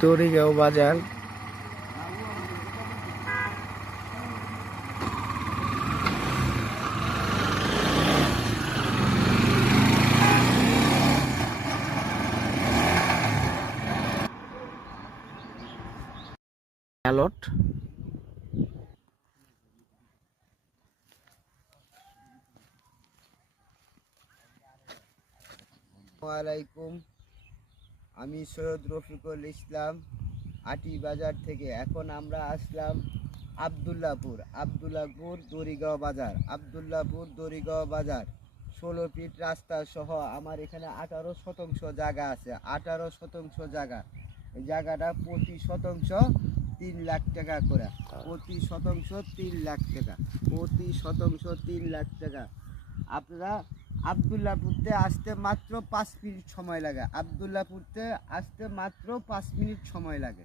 দড়িগাঁও বাজার। অ্যালট আলাইকুম, আমি সৈয়দ রফিকুল ইসলাম আটি বাজার থেকে। এখন আমরা আসলাম আবদুল্লাপুর দড়িগাঁও বাজার 16 ফিট রাস্তা সহ আমার এখানে 18 শতাংশ জায়গা আছে। 18 শতাংশ জায়গা, এই জায়গাটা প্রতি শতাংশ 3 লাখ টাকা করে। প্রতি শতাংশ 3 লাখ টাকা, প্রতি শতাংশ 3 লাখ টাকা। আপনারা আবদুল্লাপুরতে আসতে মাত্র 5 মিনিট সময় লাগে। আবদুল্লাপুরতে আসতে মাত্র 5 মিনিট সময় লাগে।